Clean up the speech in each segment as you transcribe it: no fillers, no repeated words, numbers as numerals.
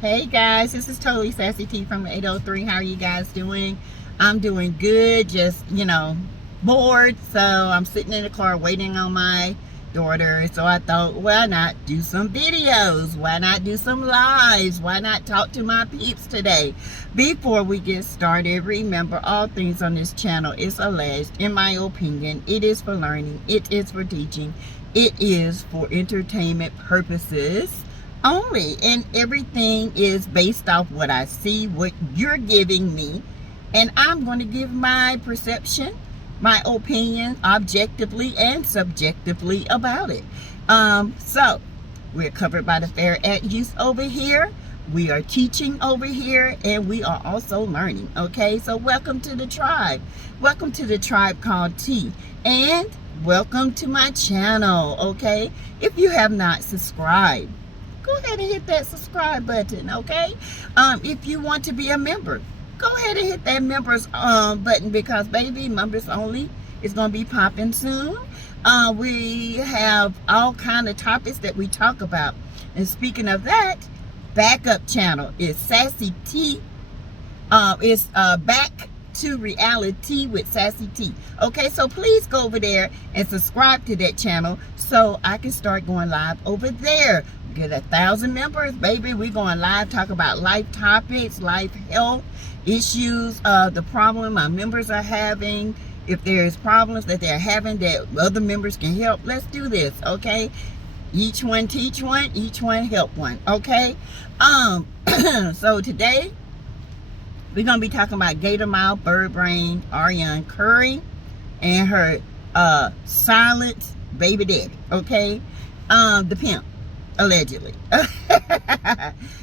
Hey guys, this is totally Sassy T from 803. How are you guys doing? I'm doing good, just, bored. So I'm sitting in the car waiting on my daughter. So I thought, why not do some videos? Why not do some lives? Why not talk to my peeps today? Before we get started, remember all things on this channel is alleged. In my opinion, it is for learning. It is for teaching. It is for entertainment purposes only, and everything is based off what I see, what you're giving me, and I'm going to give my perception, my opinion, objectively and subjectively about it. So we're covered by the fair act use over here, we are teaching over here, and we are also learning. Okay, so welcome to the tribe. Welcome to the tribe called T, and welcome to my channel. Okay, if you have not subscribed, go ahead and hit that subscribe button. Okay, if you want to be a member, go ahead and hit that members button, because baby, members only is going to be popping soon. We have all kind of topics that we talk about, and speaking of that, backup channel is Sassy T. It's back to reality with Sassy T. Okay, so please go over there and subscribe to that channel so I can start going live over there. Get 1,000 members, baby. We're going live, talk about life topics, life health issues, the problem my members are having. If there's problems that they're having that other members can help, let's do this. Okay, each one teach one, each one help one. Okay, so today we're gonna be talking about Gator Mouth, Bird Brain, Ariane Curry, and her silent baby daddy. Okay, the pimp, allegedly.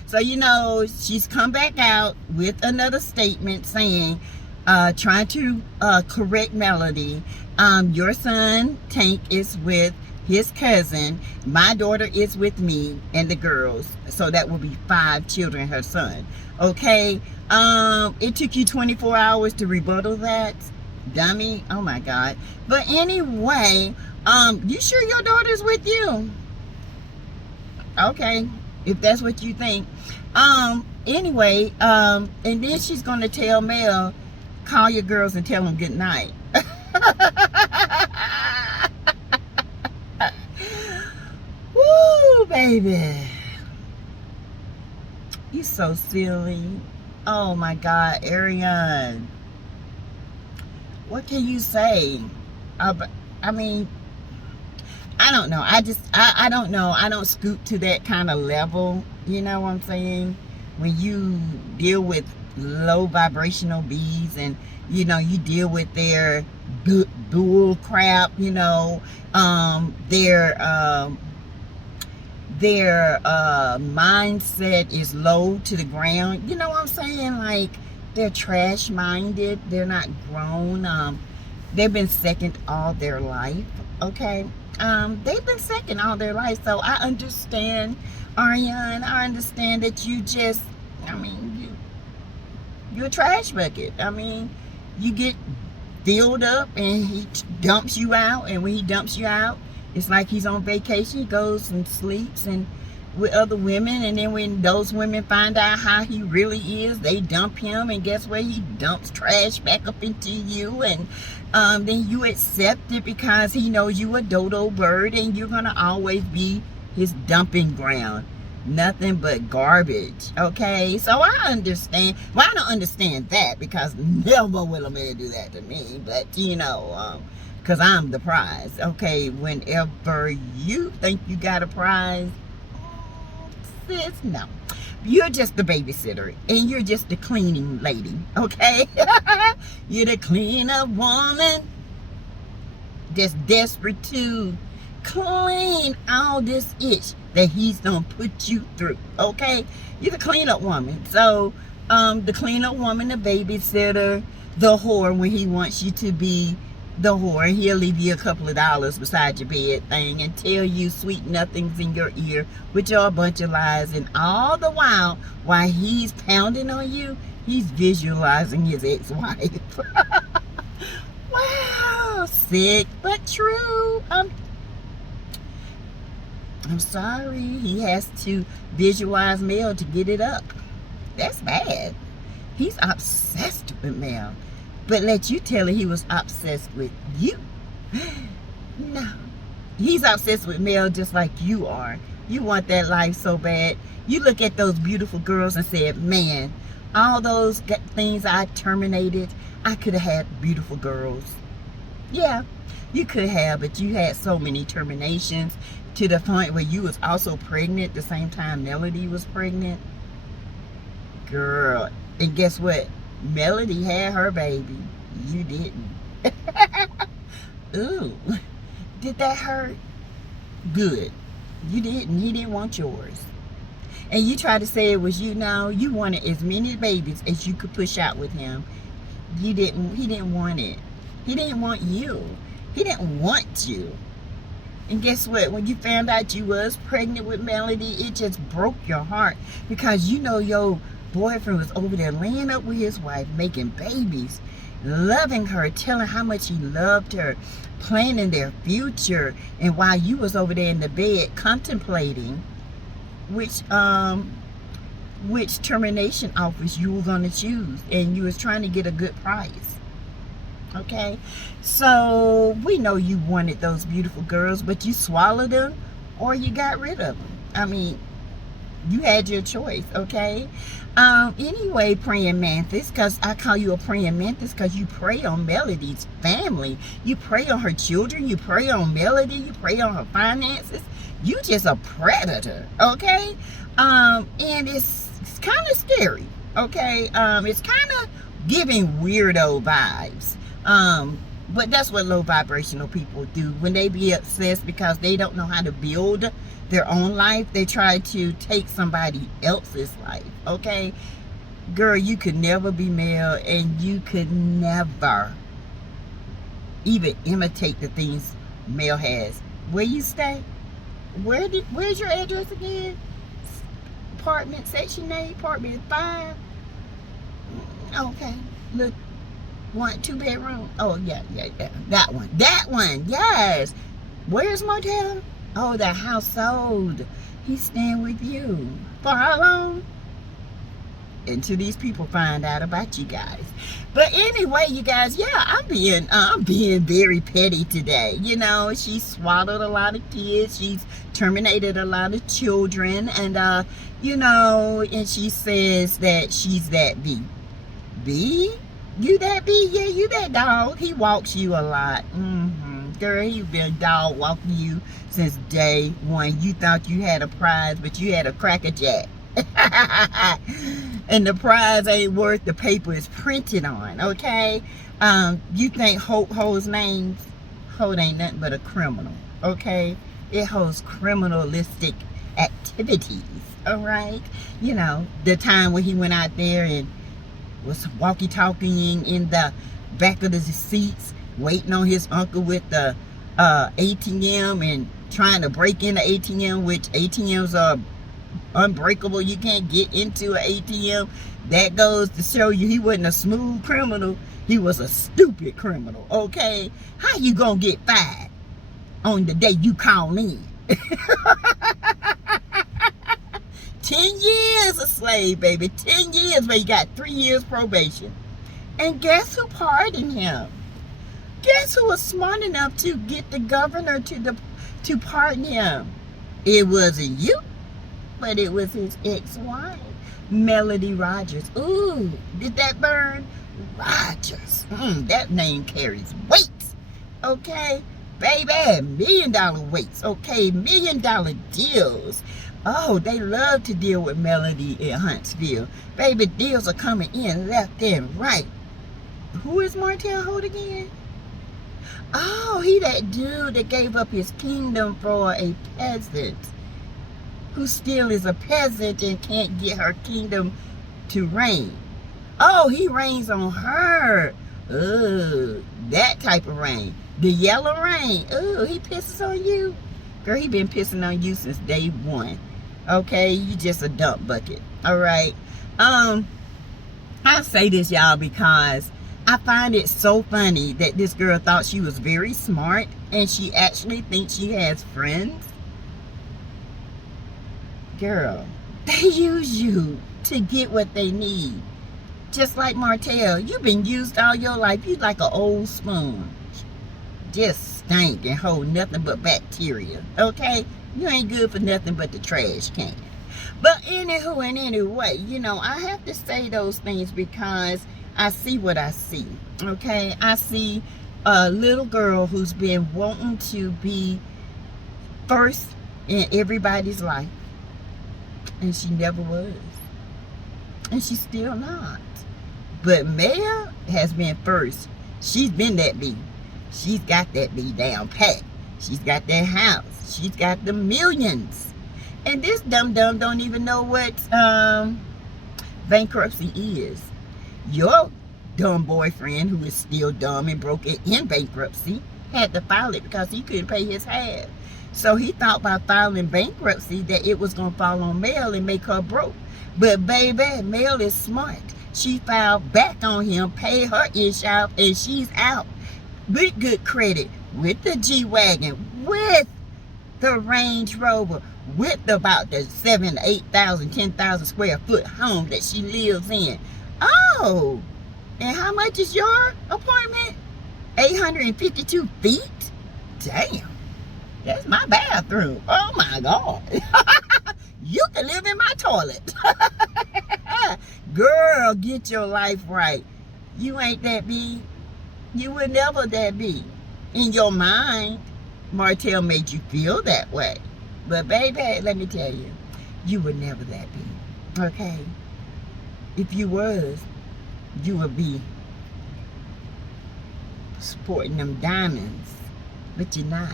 So she's come back out with another statement saying, trying to correct Melody. Your son Tank is with his cousin, my daughter is with me and the girls, so that will be 5 children, her son. Okay, it took you 24 hours to rebuttal that, dummy. Oh my god. But anyway, you sure your daughter's with you? Okay, if that's what you think. Anyway, and then she's gonna tell Mel, call your girls and tell them good night. Woo, baby, you so silly. Oh my god, Ariane, what can you say? I mean, I don't know. I don't know. I don't scoop to that kind of level. You know what I'm saying? When you deal with low vibrational bees, and you deal with their bull crap, their mindset is low to the ground. You know what I'm saying? Like, they're trash minded. They're not grown. They've been second all their life. Okay, they've been second all their life. So I understand, Ariane. I understand that you're a trash bucket. I mean, you get filled up and he dumps you out, and when he dumps you out, it's like he's on vacation. He goes and sleeps and with other women, and then when those women find out how he really is, they dump him, and guess what? He dumps trash back up into you, and then you accept it because he knows you a dodo bird, and you're gonna always be his dumping ground. Nothing but garbage. Okay, so I understand. Well, I don't understand that, because never will a man do that to me, but because I'm the prize. Okay, whenever you think you got a prize, sis, no, you're just the babysitter, and you're just the cleaning lady. Okay, you're the cleaner woman that's desperate to clean all this itch that he's gonna put you through. Okay, you're the cleanup woman. So the cleanup woman, the babysitter, the whore when he wants you to be the whore. He'll leave you a couple of dollars beside your bed thing and tell you sweet nothings in your ear, which are a bunch of lies. And all the while he's pounding on you, he's visualizing his ex-wife. Wow, sick but true. I'm sorry. He has to visualize Mel to get it up. That's bad. He's obsessed with Mel. But let you tell her he was obsessed with you. No. He's obsessed with Mel just like you are. You want that life so bad. You look at those beautiful girls and said, man, all those things I terminated, I could have had beautiful girls. Yeah, you could have, but you had so many terminations to the point where you was also pregnant the same time Melody was pregnant. Girl, and guess what? Melody had her baby. You didn't. Ooh, did that hurt? Good. You didn't. He didn't want yours. And you tried to say it was you. Now you wanted as many babies as you could push out with him. You didn't. He didn't want it. He didn't want you. He didn't want you. And guess what? When you found out you was pregnant with Melody, it just broke your heart, because you know your boyfriend was over there laying up with his wife, making babies, loving her, telling how much he loved her, planning their future. And while you was over there in the bed contemplating which termination office you were going to choose, and you was trying to get a good price. Okay, so we know you wanted those beautiful girls, but you swallowed them or you got rid of them. I mean, you had your choice. Okay. Anyway, praying mantis, because I call you a praying mantis because you prey on Melody's family, you prey on her children, you prey on Melody, you prey on her finances. You just a predator. Okay. And it's kind of scary. Okay. It's kind of giving weirdo vibes. But that's what low vibrational people do. When they be obsessed because they don't know how to build their own life, they try to take somebody else's life. Okay, girl, you could never be Mel, and you could never even imitate the things Mel has. Where you stay? Where's your address again? Apartment, section 8, apartment 5. Okay, look. 2 bedroom. Oh yeah, that one, yes. Where's Martell? Oh, the house sold. He's staying with you for how long? Until these people find out about you guys. But anyway, you guys, yeah, I'm being very petty today. You know, she swallowed a lot of kids, she's terminated a lot of children, and you know, and she says that she's that B. You that bee? Yeah, you that dog. He walks you a lot. Girl, he's been dog walking you since day one. You thought you had a prize, but you had a Cracker Jack. And the prize ain't worth the paper it's printed on, okay? You think Hope holds names? Hope ain't nothing but a criminal, okay? It holds criminalistic activities, all right? You know, the time when he went out there and was walkie-talking in the back of the seats, waiting on his uncle with the ATM and trying to break in the ATM, which ATMs are unbreakable. You can't get into an ATM. That goes to show you he wasn't a smooth criminal. He was a stupid criminal, okay? How you gonna get fired on the day you call in? 10 years a slave, baby. 10 years, but he got 3 years probation. And guess who pardoned him? Guess who was smart enough to get the governor to pardon him? It wasn't you, but it was his ex-wife, Melody Rogers. Ooh, did that burn? Rogers. That name carries weight. Okay, baby, $1 million weights. Okay, $1 million deals. Oh, they love to deal with Melody in Huntsville. Baby, deals are coming in left and right. Who is Martell Holt again? Oh, he that dude that gave up his kingdom for a peasant, who still is a peasant and can't get her kingdom to reign. Oh, he reigns on her. Ooh, that type of rain. The yellow rain. Ooh, he pisses on you. Girl, he been pissing on you since day one. Okay, you just a dump bucket. All right. I say this, y'all, because I find it so funny that this girl thought she was very smart and she actually thinks she has friends. Girl, they use you to get what they need. Just like Martell, you've been used all your life. You like an old spoon. Just stink and hold nothing but bacteria. Okay? You ain't good for nothing but the trash can. But anywho and anyway, you know, I have to say those things because I see what I see. Okay? I see a little girl who's been wanting to be first in everybody's life. And she never was. And she's still not. But Mel has been first. She's been that bee. She's got that bee down pat. She's got that house. She's got the millions. And this dum-dum don't even know what bankruptcy is. Your dumb boyfriend, who is still dumb and broke it in bankruptcy, had to file it because he couldn't pay his half. So he thought by filing bankruptcy that it was going to fall on Mel and make her broke. But baby, Mel is smart. She filed back on him, paid her ish out, and she's out with good credit, with the G-Wagon, with the Range Rover, with about the 7,000, 8,000, 10,000 square foot home that she lives in. Oh, and how much is your apartment? 852 feet? Damn, that's my bathroom. Oh my God. You can live in my toilet. Girl, get your life right. You ain't that big. You were never that big. In your mind, Martell made you feel that way. But baby, let me tell you, you were never that big. Okay? If you was, you would be sporting them diamonds. But you're not.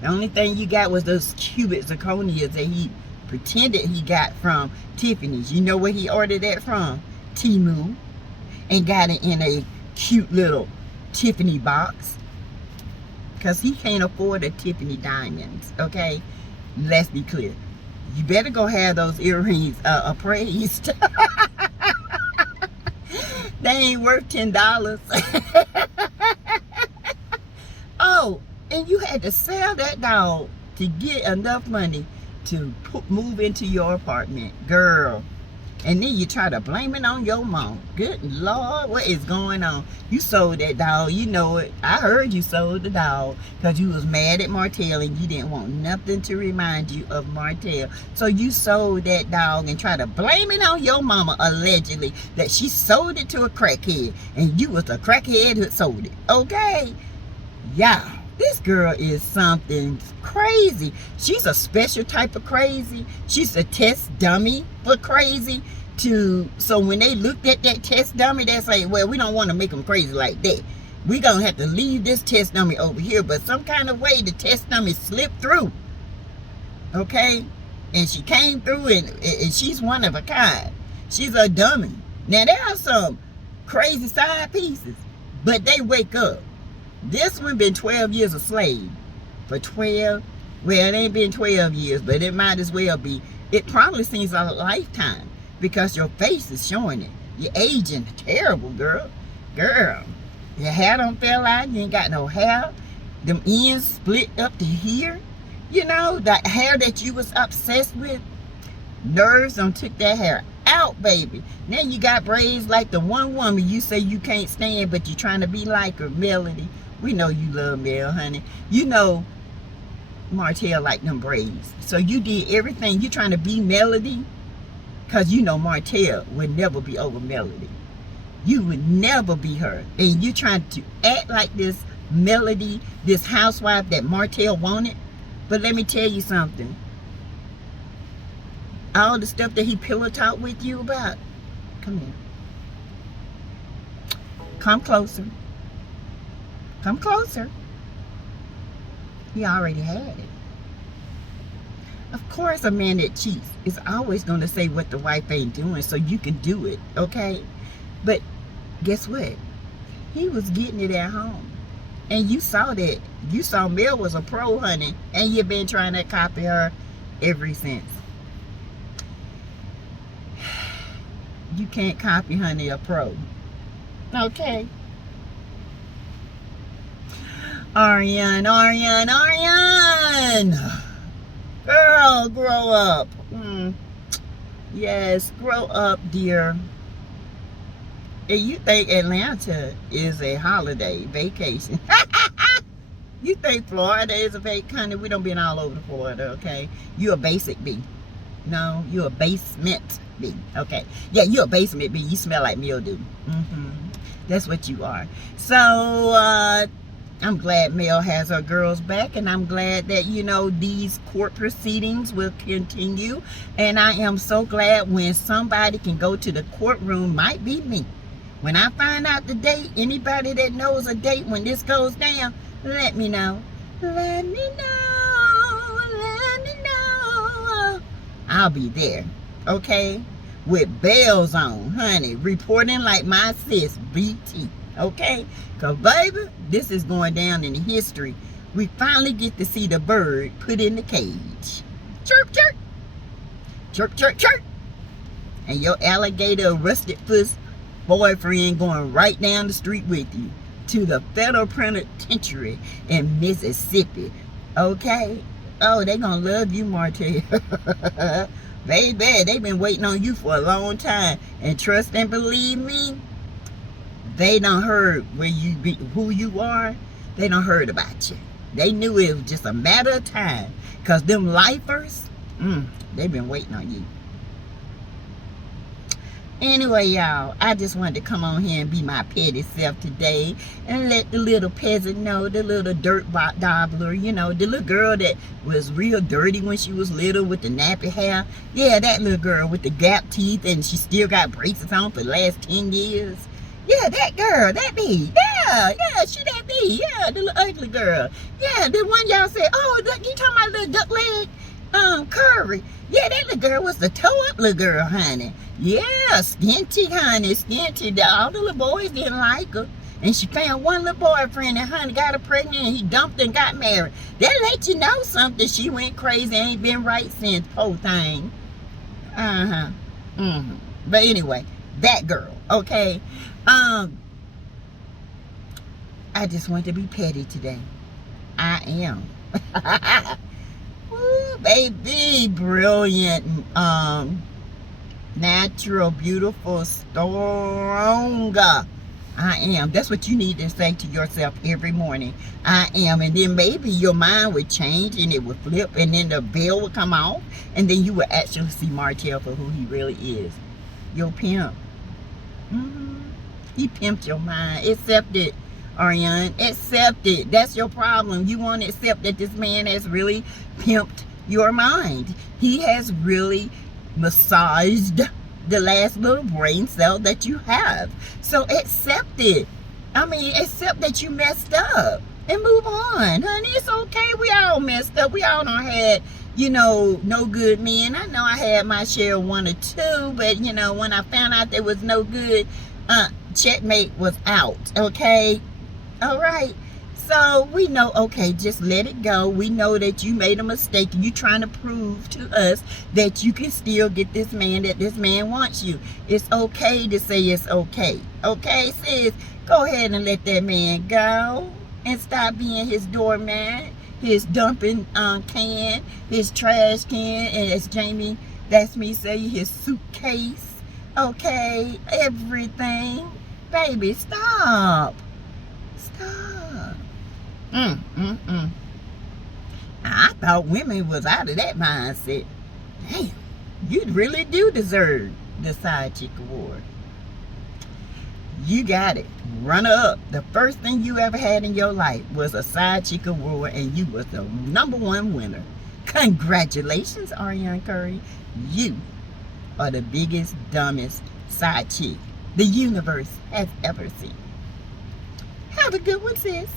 The only thing you got was those cubic zirconias that he pretended he got from Tiffany's. You know where he ordered that from? Temu. And got it in a cute little Tiffany box. Because he can't afford the Tiffany diamonds. Okay? Let's be clear. You better go have those earrings appraised. They ain't worth $10. Oh, and you had to sell that dog to get enough money to move into your apartment, girl. And then you try to blame it on your mom. Good Lord, what is going on? You sold that dog, you know it. I heard you sold the dog because you was mad at Martell and you didn't want nothing to remind you of Martell. So you sold that dog and try to blame it on your mama, allegedly, that she sold it to a crackhead. And you was a crackhead who sold it, okay? Yeah. This girl is something crazy. She's a special type of crazy. She's a test dummy for crazy. So when they looked at that test dummy, they say, well, we don't want to make them crazy like that. We're going to have to leave this test dummy over here. But some kind of way the test dummy slipped through. Okay? And she came through and she's one of a kind. She's a dummy. Now, there are some crazy side pieces, but they wake up. This one been 12 years a slave. For 12, well, it ain't been 12 years, but it might as well be. It probably seems a lifetime because your face is showing it. You're aging terrible, girl. Girl, your hair don't fell out. You ain't got no hair. Them ends split up to here. You know, the hair that you was obsessed with. Nerves done took that hair out, baby. Now you got braids like the one woman you say you can't stand, but you're trying to be like her, Melody. We know you love Mel, honey. You know Martell like them braids. So you did everything. You trying to be Melody because you know Martell would never be over Melody. You would never be her. And you trying to act like this Melody, this housewife that Martell wanted. But let me tell you something. All the stuff that he pillow talked with you about. Come here. Come closer. Come closer. He already had it. Of course, a man that cheats is always going to say what the wife ain't doing so you can do it, okay? But guess what? He was getting it at home. And you saw that. You saw Mel was a pro, honey. And you've been trying to copy her ever since. You can't copy, honey, a pro. Okay? Ariane. Girl, grow up. Yes, grow up, dear. And you think Atlanta is a holiday vacation. You think Florida is a vacation? Honey, we don't been all over Florida, okay? You a basic B. No, you a basement B. Okay. Yeah, you a basement B. You smell like mildew. That's what you are. So, I'm glad Mel has her girls back, and I'm glad that, you know, these court proceedings will continue. And I am so glad when somebody can go to the courtroom, might be me. When I find out the date, anybody that knows a date when this goes down, let me know. Let me know. Let me know. I'll be there, okay? With bells on, honey, reporting like my sis, BT, okay? Because, baby, this is going down in history. We finally get to see the bird put in the cage. Chirp, chirp. Chirp, chirp, chirp. And your alligator rusted foot boyfriend going right down the street with you to the federal penitentiary in Mississippi, okay? Oh, they gonna love you, Martell. Baby, they've been waiting on you for a long time, and trust and believe me, they done heard where you be, who you are. They done heard about you. They knew it was just a matter of time, because them lifers, they've been waiting on you. Anyway, y'all, I just wanted to come on here and be my petty self today and let the little peasant know, the little dirt dabbler, you know, the little girl that was real dirty when she was little with the nappy hair. Yeah, that little girl with the gap teeth, and she still got braces on for the last 10 years. Yeah, that girl, that be. Yeah, she that be. Yeah, the little ugly girl. Yeah, the one y'all said, oh, you talking about little duck leg? Curry. Yeah, that little girl was the toe up little girl, honey. Yeah, skinty, honey, skinty. All the little boys didn't like her. And she found one little boyfriend, and honey got her pregnant, and he dumped and got married. That let you know something. She went crazy, ain't been right since, poor thing. But anyway, that girl, okay? I just want to be petty today. I am. Ooh, baby, brilliant, natural, beautiful, stronger. I am. That's what you need to say to yourself every morning. I am. And then maybe your mind would change and it would flip, and then the veil would come off, and then you would actually see Martell for who he really is. Your pimp. He pimped your mind. Accept it, Ariane. Accept it. That's your problem. You won't accept that this man has really pimped your mind. He has really massaged the last little brain cell that you have. So accept it. I mean, accept that you messed up and move on, honey. It's okay. We all messed up. We all done had, you know, no good men. I know I had my share of one or two, but, you know, when I found out there was no good, checkmate was out, okay? All right. So we know, okay, just let it go. We know that you made a mistake. You trying to prove to us that you can still get this man, that this man wants you. It's okay to say it's okay. Okay, sis? Go ahead and let that man go and stop being his doormat, his dumping can, his trash can, and as Jamie, that's me say, his suitcase. Okay, everything. Baby, stop. Stop. I thought women was out of that mindset. Damn, you really do deserve the side chick award. You got it. Runner up. The first thing you ever had in your life was a side chick award, and you was the #1 winner. Congratulations, Ariane Curry. You are the biggest, dumbest side chick the universe has ever seen. Have a good one, sis.